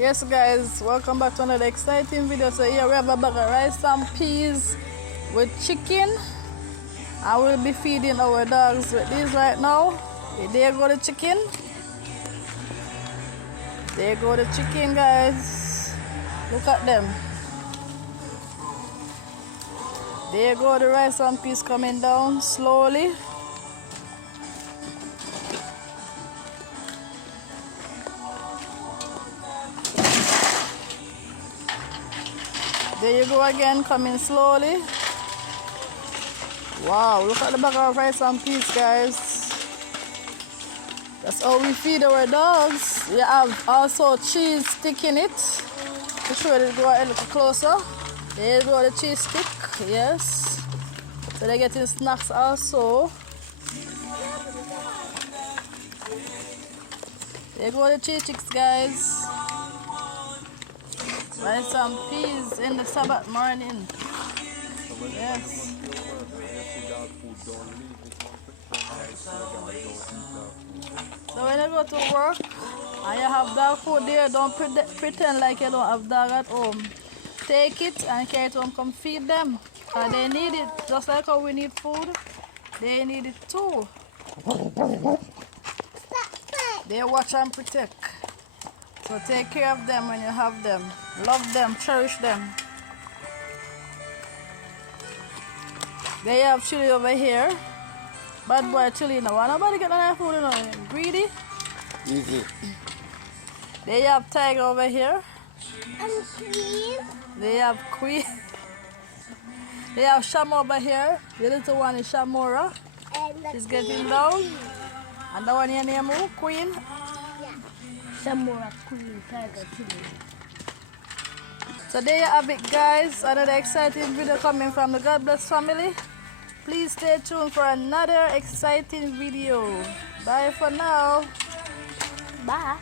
Yes guys, welcome back to another exciting video. So here we have a bag of rice and peas with chicken. I will be feeding our dogs with these right now. There go the chicken. There go the chicken guys. Look at them. There go the rice and peas coming down slowly. There you go again, coming slowly. Wow, look at the bag of rice and peas, guys. That's how we feed our dogs. We have also cheese stick in it. To show you, go a little closer. There you go, the cheese stick. Yes. So they're getting snacks also. There you go, the cheese sticks, guys. Rice and peas in the Sabbath morning. Yes. So when you go to work and you have dog food there, don't pretend like you don't have dog at home. Take it and carry it home, come feed them. Because they need it, just like how we need food, they need it too. They watch and protect. So take care of them when you have them. Love them, cherish them. They have chili over here. Bad boy chili now. Nobody get any food, you know. Greedy. Easy. They have tiger over here. And queen. They have queen. They have Sham over here. The little one is Shamora. She's getting down. And the one here name who? Queen. Shamora, queen, tiger, chili. So there you have it guys, another exciting video coming from the God Bless family. Please stay tuned for another exciting video. Bye for now. Bye.